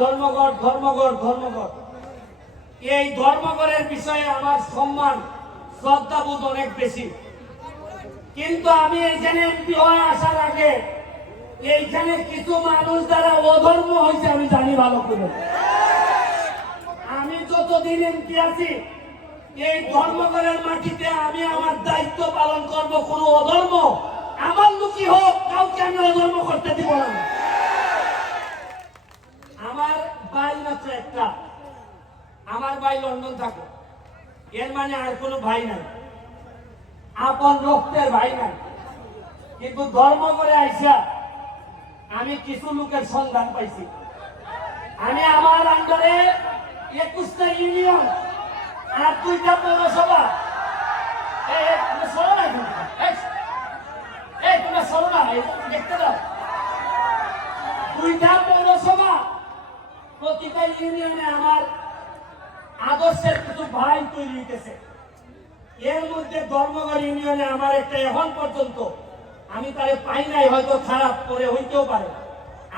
ধর্মঘট ধর্মঘট ধর্মঘট, এই ধর্মঘটের বিষয়ে আমার সম্মান শ্রদ্ধাবোধ অনেক বেশি। কিন্তু আমি এইখানে এমপি হয়ে আসার আগে এইখানে কিছু মানুষ দ্বারা অধর্ম হয়েছে আমি জানি ভালো করে। আমি যতদিন এমপি আছি এই ধর্মঘটের মাটিতে আমি আমার দায়িত্ব পালন করব। কোনো অধর্ম আমার লুকি হোক, কাউকে আমি অধর্ম করতে দিব না। আমার ভাই মাত্র একটা, আমার ভাই লন্ডন থাকে, এর মানে আর কোনো ভাই নাই, আপন রক্তের ভাই নাই। কিন্তু ধর্ম করে আইসা আমি কিছু লোকের সন্ধান পাইছি। আমি আমার আন্ডারে 21টা ইউনিয়ন আর 2টা পৌরসভা, দেখতে দাও, 2টা পৌরসভা, প্রতিটা ইউনিয়নে আমার আদর্শের কিছু ভাই তৈরি হইতেছে। এর মধ্যে ধর্মঘট ইউনিয়নে আমার একটা এখন পর্যন্ত আমি তারে পাই নাই, হয়তো খারাপ করে হইতেও পারে,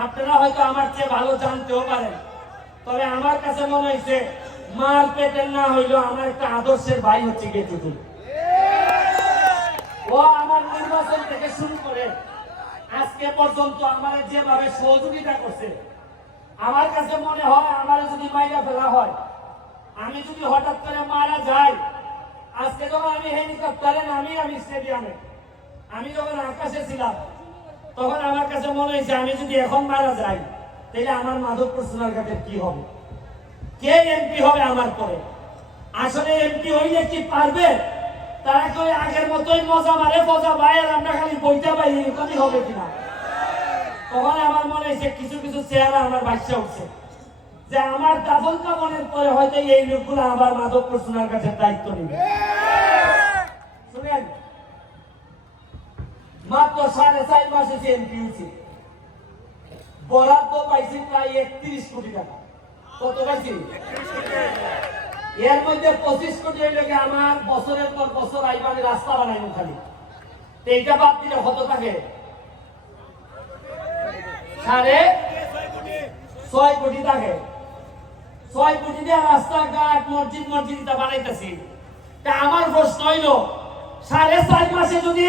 আপনারা হয়তো আমার চেয়ে ভালো জানতেও পারেন। তবে আমার কাছে মনে হয়েছে মার পেটের না হইলেও আমার একটা আদর্শের ভাই হচ্ছে গেতুতুল। ও আমার নির্বাচন থেকে শুরু করে আজকে পর্যন্ত আমার যেভাবে সহযোগিতা করছে, আমার কাছে মনে হয় আমার যদি মাইরা ফেলা হয়, আমি যদি হঠাৎ করে মারা যাই, আজকে যখন আমি হেলিকপ্টারে নামি, আমি স্টেডিয়ামে, আমি যখন আকাশে ছিলাম, তখন আমার কাছে মনে হয়েছে আমি যদি এখন মারা যাই তাহলে আমার মাধবপুর সোনারঘাটের কি হবে, কে এমপি হবে আমার পরে। আসলে এমপি হইলে কি পারবে? তারা কেউ আগের মতোই মজা মারে, মজা পায়, আর আমরা খালি বইটা পাই, এরকমই হবে কিনা। তখন আমার মনে হয়েছে কিছু কিছু চেহারা আমার বাচ্চা উঠছে, যে আমার দাফন কামনের পরে হয়তো এই লোকগুলো আবার মাধবপুর সোনারঘাটের দায়িত্ব নেবে। শুনেন, মাত্র 4.5 মাসে এমপি হয়েছে, বরাদ্দ পাইছি প্রায় 31 কোটি টাকা। কত পাইছি? এর মধ্যে 25 কোটি হইলে আমার বছরের পর বছর আইবানি রাস্তা বানাইব খালি। এইটা বাদ দিলে কত থাকে? 6.5 কোটি থাকে। 6 কোটি দিয়ে রাস্তাঘাট, মসজিদ মসজিদটা বানাইতেছি। তা আমার প্রশ্ন হইল, 4.5 মাসে যদি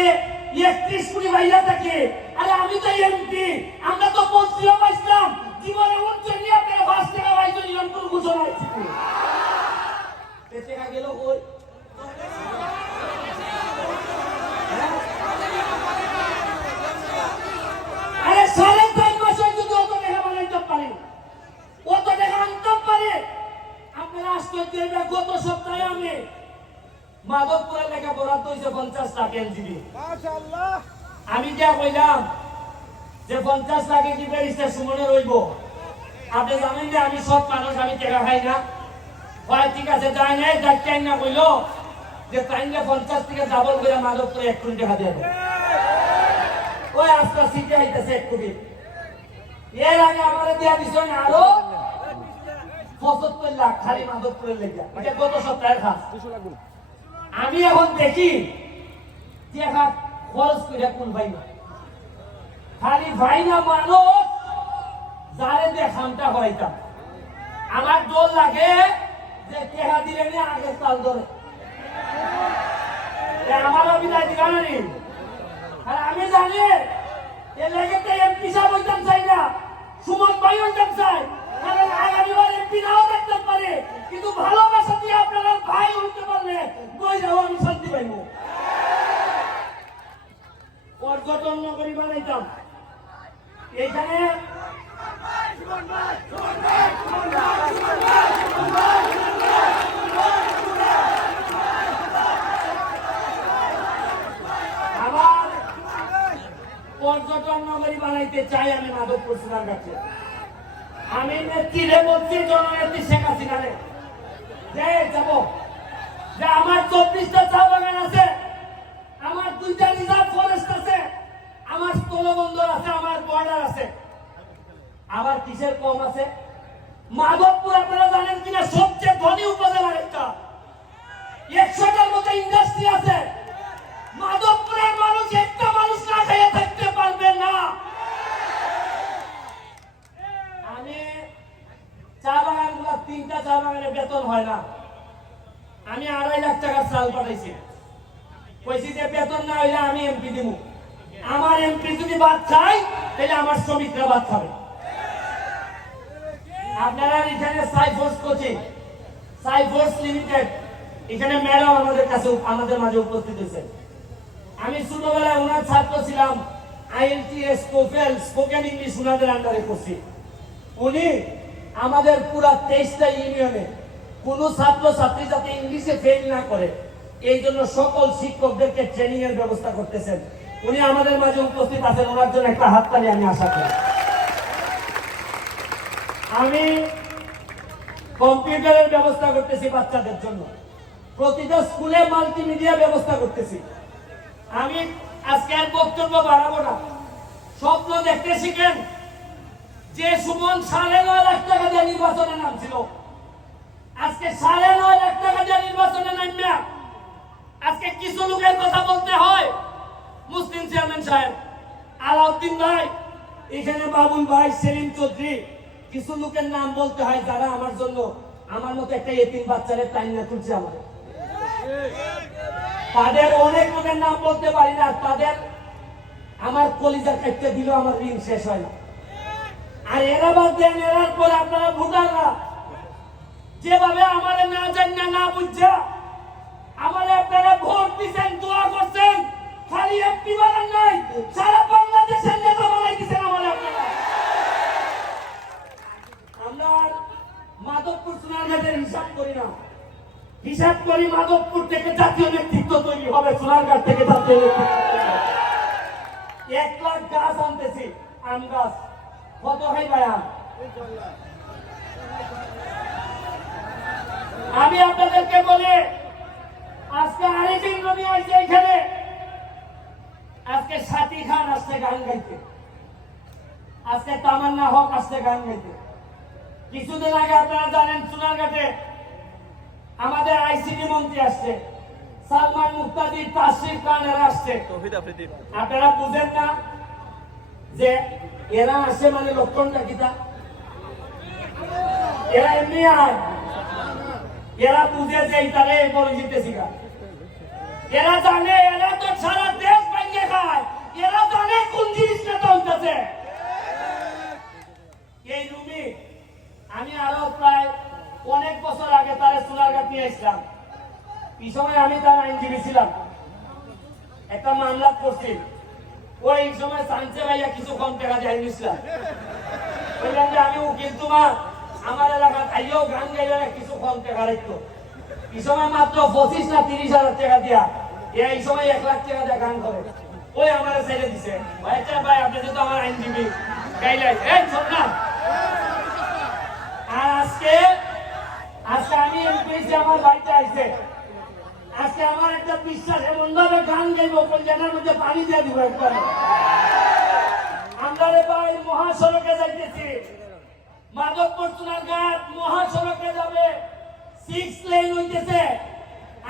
31 কোটি বাইরে থাকে, আরে আমি তো এমপি, আমরা তো মন্ত্রীও পাইছিলাম, জীবনে মন্ত্রী নিয়ে আপনারা 5 টাকা পাইছো নিয়ম কোনো ঘোষণা হয়েছে। টাকা গেল কই? আরে 4.5 মাসে যদি অত টাকা বানাইতে পারে, অত টাকা আনতে পারে, আপনারা আশ্চর্য হইবেন। গত সপ্তাহে আমি মাধবপুরের লেখা বরাদ্দ হয়েছে 50 লাখ এনজিবি। মাশাআল্লাহ। আমি যা কইলাম যে 50 লাখে কি ব্যারিস্টার সুমনে রইব, আপনি জানেন যে আমি সব মানুষ, আমি টাকা খাই না। হয় ঠিক আছে, যাই নাই, যাই না কইলো যে তাইলে 50 থেকে ডাবল করে মাধবপুরে 1 কোটি টাকা দিয়ে দেয়। ওই আস্তা সিটে আইতেছে 1 কোটি। এর আগে আমার দেয়া দিছেন আরো 75 লাখ খালি মাধবপুরের লেগে। এটা গত সপ্তাহের খাস। আমি এখন দেখি টাকা খরচ করে কোন ভাই না, খালি ভাই না মানুষ যারে দিয়ে খামটা করাইতাম। আমার দোল লাগে যে টাকা দিলে নিয়ে আগের তাল ধরে আমার অভিনয় দিগানি। আর আমি জানি এ লেগে এমপি সাহেব হইতাম চাই না, সুমন ভাই হইতাম চাই, কারণ আগামীবার এমপি নাও দেখতে পারে, কিন্তু ভালোবাসা দিয়ে আপনারা ভাই হইতে পারলে বই যাও, আমি শান্তি পাইব। পর্যটন নগরী বানাইতাম এইখানে। আমার পর্যটন নগরী বানাইতে চাই আমি মাধবপুর সোনারঘাটে। আমি নেত্রীরে বলছি, জননেত্রী শেখ হাসিনারে, যে যাবো, যে আমার 24টা চা বাগান আছে, আমার 2টা রিজার্ভ ফরেস্ট আছে, আমার স্থলবন্দর আছে, আমার বর্ডার আছে, আবার কিসের কম আছে? মাধবপুর আপনারা জানেন কিনা সবচেয়ে ধনী উপজেলার একটা, 100টার মতো ইন্ডাস্ট্রি আছে। মাধবপুরের মানুষ একটা মানুষ না খেয়ে থাকতে পারবে না। আমি 3টা চা বাগানে বেতন হয় না, আমি 2.5 লাখ টাকার চাল পাঠাইছি, কইছি যে বেতন না হইলে আমি এমপি দিব, আমার এমপি যদি বাদ খায় তাহলে আমার শ্রমিকরা বাদ খাবে। আপনারা এখানে সাইফোর্স কোচিং, সাইফোর্স লিমিটেড, এখানে ম্যাডাম আমাদের মাঝে উপস্থিত হয়েছে। আমি ছোটবেলায় ওনার ছাত্র ছিলাম, IELTS, TOEFL, স্পোকেন ইংলিশ ওনাদের আন্ডারে করছি। উনি আমাদের পুরা 23টা ইউনিয়নে কোন ছাত্র ছাত্রী যাতে ইংলিশে ফেল না করে এই জন্য সকল শিক্ষকদেরকে ট্রেনিং এর ব্যবস্থা করতেছেন। উনি আমাদের মাঝে উপস্থিত আছেন, ওনার জন্য একটা হাততালি আমি আশা করি। আমি কম্পিউটারের ব্যবস্থা করতেছি বাচ্চাদের জন্য, প্রতিটা স্কুলে মাল্টিমিডিয়া ব্যবস্থা করতেছি। আমি আজকে আর বক্তব্য বাড়াবো না, স্বপ্ন দেখতে শিখেন। যে সুমন 9.5 লাখ টাকা দিয়ে নির্বাচনে নামছিল, আজকে 9.5 লাখ টাকা দিয়ে নির্বাচনে নামবে। আজকে কিছু লোকের কথা বলতে হয়, মুসলিম চেয়ারম্যান সাহেব, আলাউদ্দিন ভাই, এখানে বাবুল ভাই, সেলিম চৌধুরী, কিছু লোকের নাম বলতে হয় যারা আমার জন্য, আমার মতো একটা এতিম বাচ্চারে টাইম না তুলছে আমার। তাদের অনেক লোকের নাম বলতে পারি না, তাদের আমার কলিজা কাটতে দিল, আমার ঋণ শেষ হয় না। আর এরা বাদ দেন, এরার পরে আপনারা ভোটাররা যেভাবে আমাদের না জানিয়ে না বুঝছে আমাদের আপনারা ভোট দিচ্ছেন, দোয়া করছেন, খালি এমপি বানান নাই, সারা বাংলাদেশের নেতা বানাই দিচ্ছেন আমাদের আপনারা। আমরা মাধবপুর সোনারঘাটের হিসাব করি না, হিসাব করি মাধবপুর থেকে জাতীয় নেতৃত্ব তৈরি হবে, সোনারঘাট থেকে জাতীয় নেতৃত্ব। 1 লাখ গাছ আনতেছি, আম গাছ কত হয় ভাইয়া? আমি আপনাদেরকে বলি, আজকে আরেকজন নবী আসছে এখানে, আজকে সাথী খান আসছে গান গাইতে, আজকে তামান্না হক আসছে গান গাইতে। কিছুদিন আগে আপনারা জানেন সোনারঘাটে আমাদের আইসিটি মন্ত্রী আসছে, সালমান মুক্তাদি, তাসরিফ খান, এরা আসছে। আপনারা বুঝেন না যে এরা আসে মানে লক্ষণটা কিটা? এরা এমনি আয়, এরা বুঝে যে তারা বড় জিতেছি। এরা জানে, এরা তো সারা দেশ ভাঙিয়ে খায়, এরা জানে কোন জিনিসটা চলতেছে। এই রুমি আমি আরো প্রায় অনেক বছর আগে তারা সোনারঘাট নিয়ে আসলাম, এই সময় আমি তার আইনজীবী ছিলাম, একটা মামলা করছি। ওই সময় সানসে ভাইয়া কিছু কম টাকা দিয়ে নিয়েছিলাম, বললাম যে আমি উকিল, তোমার আমার এলাকার আইও গান গাইলে কিছু কম টাকা রাখতো। এই সময় মাত্র 25 না 30,000 টাকা দিয়া, এই সময় 1 লাখ টাকা দিয়ে গান করে। ওই আমার ছেড়ে দিছে, ভাই আপনি তো আমার আইনজীবী গাইলেন, এই শোন না। আর আজকে আমি এমপি, আমার বাড়িতে আসছে, আজকে আমার একটা বিশ্বাস, এমন ভাবে গান গাইব কলজানার মধ্যে পানি দিয়ে দিব একবার। আমরা রে ভাই মহাসড়কে যাইতেছি, মাধবপুর সোনারঘাট মহাসড়কে যাবে, 6 লেন হইতেছে।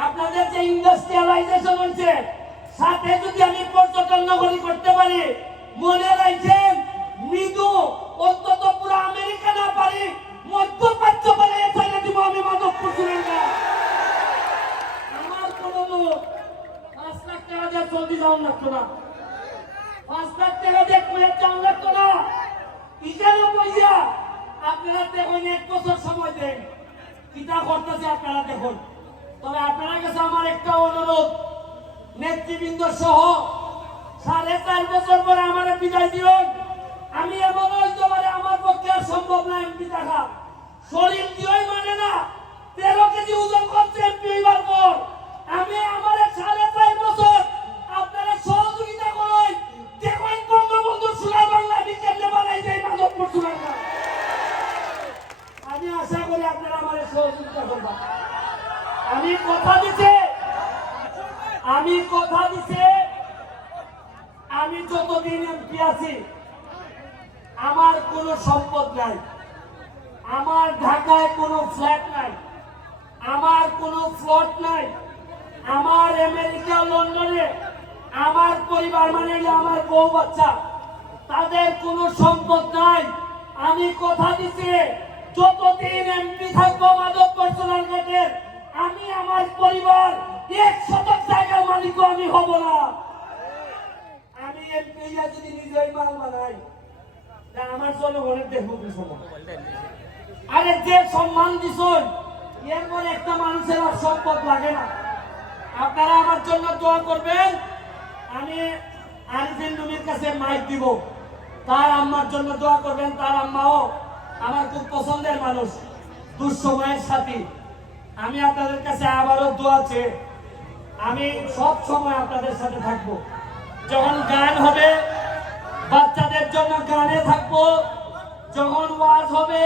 আপনাদের যে ইন্ডাস্ট্রিয়ালাইজেশন হয়েছে, সাথে যদি আমি পর্যটন নগরী করতে পারি, মনে রাখছেন মৃদু অন্তত পুরো আমেরিকা না পারি, মধ্যপ্রাচ্য পারে এখানে দিব আমি মাধবপুর সোনারঘাট। আমার কোন লোক 5 লাখ টাকা দিয়ে চলতে যাওয়ার লাগতো না, 5 লাখ টাকা দিয়ে কুয়েত যাওয়ার লাগতো না। ইজারা পয়সা আপনারা দেখুন, 1 বছর সময় দেন, কিতা করতেছে আপনারা দেখুন। তবে আপনার কাছে আমার একটা অনুরোধ, নেতৃবৃন্দ সহ 4.5 বছর পরে আমার বিদায় দিন। আমি এমন হইতে পারে আমার পক্ষে আর সম্ভব না এমপি থাকা, শরীর দিয়েই মানে না, 13 কেজি ওজন করছে এমপি হইবার পর। আমি আমার 4.5 বছর আপনারা সহযোগিতা করেন, দেখুন বঙ্গবন্ধু সোনার বাংলা কেমনে বানাই যায় মাধবপুর সোনারঘাট। আমি আশা করি আপনারা আমার সহযোগিতা করবেন। আমি কথা দিচ্ছি, আমি যতদিন এমপি আছি আমার কোনো সম্পদ নাই, আমার ঢাকায় কোনো ফ্ল্যাট নাই, আমার কোনো প্লট নাই, আমার আমেরিকা লন্ডনে আমার পরিবার মানে আমার বউ বাচ্চা, তাদের কোনো সম্পদ নাই। আমি কথা দিচ্ছি যতদিন এমপি থাকবো মাধবপুর সোনারঘাটের, আমি আমার পরিবার 1 শতক জায়গার মালিকও আমি হব না। আমি এমপি যদি নিজেই মাল বানাই, আমার জনগণের দেখবো কি সময়। আরে যে সম্মান দিছন, এরপর একটা মানুষের আর সম্পদ লাগে না। আপনারা আমার জন্য দোয়া করবেন। আমি আরিফিন রুমির কাছে মাইক দিব, তার আম্মার জন্য দোয়া করবেন। তার আম্মাও আমার খুব পছন্দের মানুষ, দুঃসময়ের সাথী। আমি আপনাদের কাছে আবারও দোয়া চেয়ে আমি সব সময় আপনাদের সাথে থাকবো। যখন গান হবে বাচ্চাদের জন্য গানে থাকবো, যখন ওয়াজ হবে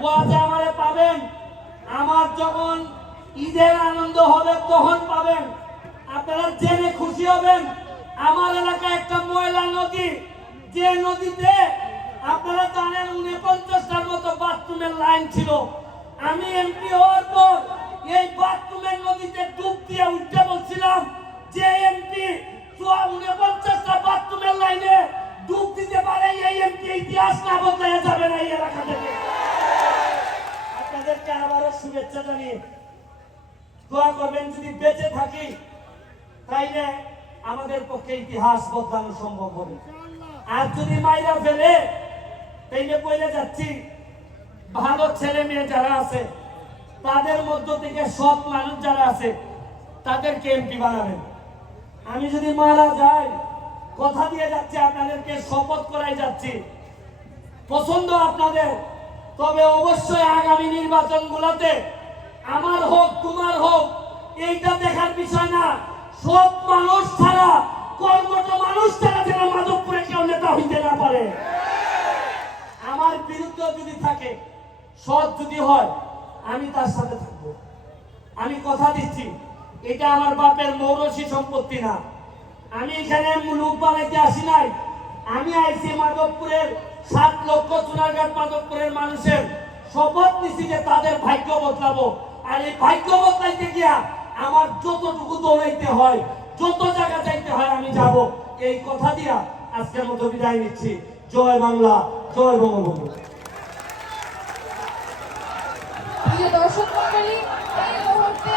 ওয়াজে আমারে পাবেন, আমার যখন ঈদের আনন্দ হবে তখন পাবেন। আপনারা জেনে খুশি হবেন, আমার এলাকায় একটা ময়লা নদী, যে নদীতে আপনারা জানেন 49টার মতো বাথরুমের লাইন ছিল। আমি এমপি হওয়ার পর এই বাথরুমের নদীতে ডুব দিয়ে উঠতে বলছিলাম যে এমপি 49টা বাথরুমের লাইনে ডুব দিতে পারে, এই এমপি ইতিহাস না বদলে যাবে না এই এলাকা থেকে। আপনাদেরকে আবারও শুভেচ্ছা জানিয়ে দোয়া করবেন, যদি বেঁচে থাকি তাইলে আমাদের পক্ষে ইতিহাস বদলানো সম্ভব হবে। আর যদি মাইরা ফেলে তাইলে বলে যাচ্ছি, ভালো ছেলে মেয়ে যারা আছে তাদের মধ্য থেকে সৎ মানুষ যারা আছে তাদেরকে এমপি বানাবেন। আমি যদি মারা যাই, কথা দিয়ে যাচ্ছি, আপনাদেরকে শপথ করাই যাচ্ছি, পছন্দ আপনাদের, তবে অবশ্যই আগামী নির্বাচনগুলোতে আমার হোক তোমার হোক এইটা দেখার বিষয় না, সৎ মানুষ ছাড়া, কর্মঠ মানুষ ছাড়া যেন মাধবপুরে কেউ নেতা হইতে না পারে। আমার বিরুদ্ধে যদি থাকে, সৎ যদি হয়, আমি তার সাথে থাকবো। আমি কথা দিচ্ছি, এটা আমার বাপের মৌরসী সম্পত্তি না। আমি এখানে লোক বানাইতে আসি নাই, আমি আইছি মাধবপুরের 7 লক্ষ সোনারঘাট মাধবপুরের মানুষের শপথ নিচ্ছি যে তাদের ভাগ্য বদলাবো। আর এই ভাগ্য বদলাইতে গিয়া আমার যতটুকু দৌড়াইতে হয়, যত জায়গা যাইতে হয় আমি যাব। এই কথা দিয়া আজকের মতো বিদায় নিচ্ছি। জয় বাংলা, জয় বঙ্গবন্ধু। প্রিয় দর্শক মণ্ডলী, এই মুহূর্তে